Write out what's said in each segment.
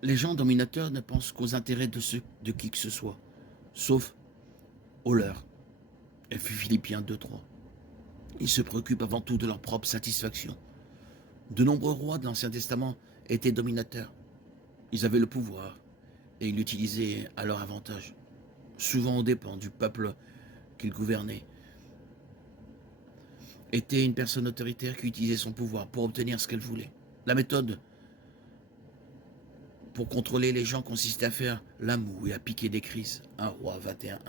Les gens dominateurs ne pensent qu'aux intérêts de qui que ce soit, sauf aux leurs. Philippiens 2:3. Ils se préoccupent avant tout de leur propre satisfaction. De nombreux rois de l'Ancien Testament étaient dominateurs. Ils avaient le pouvoir et ils l'utilisaient à leur avantage, souvent aux dépens du peuple qu'ils gouvernaient. Était une personne autoritaire qui utilisait son pouvoir pour obtenir ce qu'elle voulait. La méthode pour contrôler les gens consistait à faire la moue et à piquer des crises. 1 Roi 21, 1-4.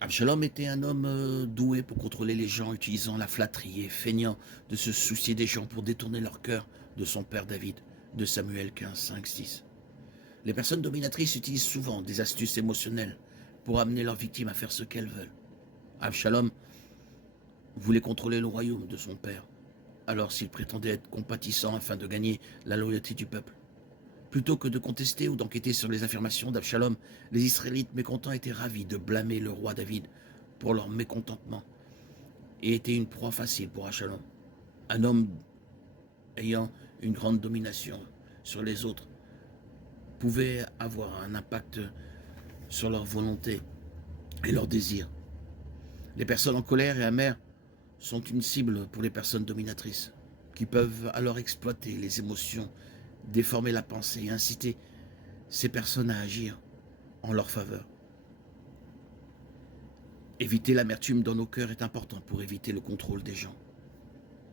Absalom était un homme doué pour contrôler les gens, utilisant la flatterie et feignant de se soucier des gens pour détourner leur cœur de son père David, de Samuel 15, 5, 6. Les personnes dominatrices utilisent souvent des astuces émotionnelles pour amener leurs victimes à faire ce qu'elles veulent. Absalom voulait contrôler le royaume de son père, alors s'il prétendait être compatissant afin de gagner la loyauté du peuple. Plutôt que de contester ou d'enquêter sur les affirmations d'Absalom, les Israélites mécontents étaient ravis de blâmer le roi David pour leur mécontentement et étaient une proie facile pour Absalom. Un homme ayant une grande domination sur les autres pouvait avoir un impact sur leur volonté et leurs désirs. Les personnes en colère et amères sont une cible pour les personnes dominatrices, qui peuvent alors exploiter les émotions, déformer la pensée et inciter ces personnes à agir en leur faveur. Éviter l'amertume dans nos cœurs est important pour éviter le contrôle des gens.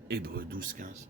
Hébreux 12, 15.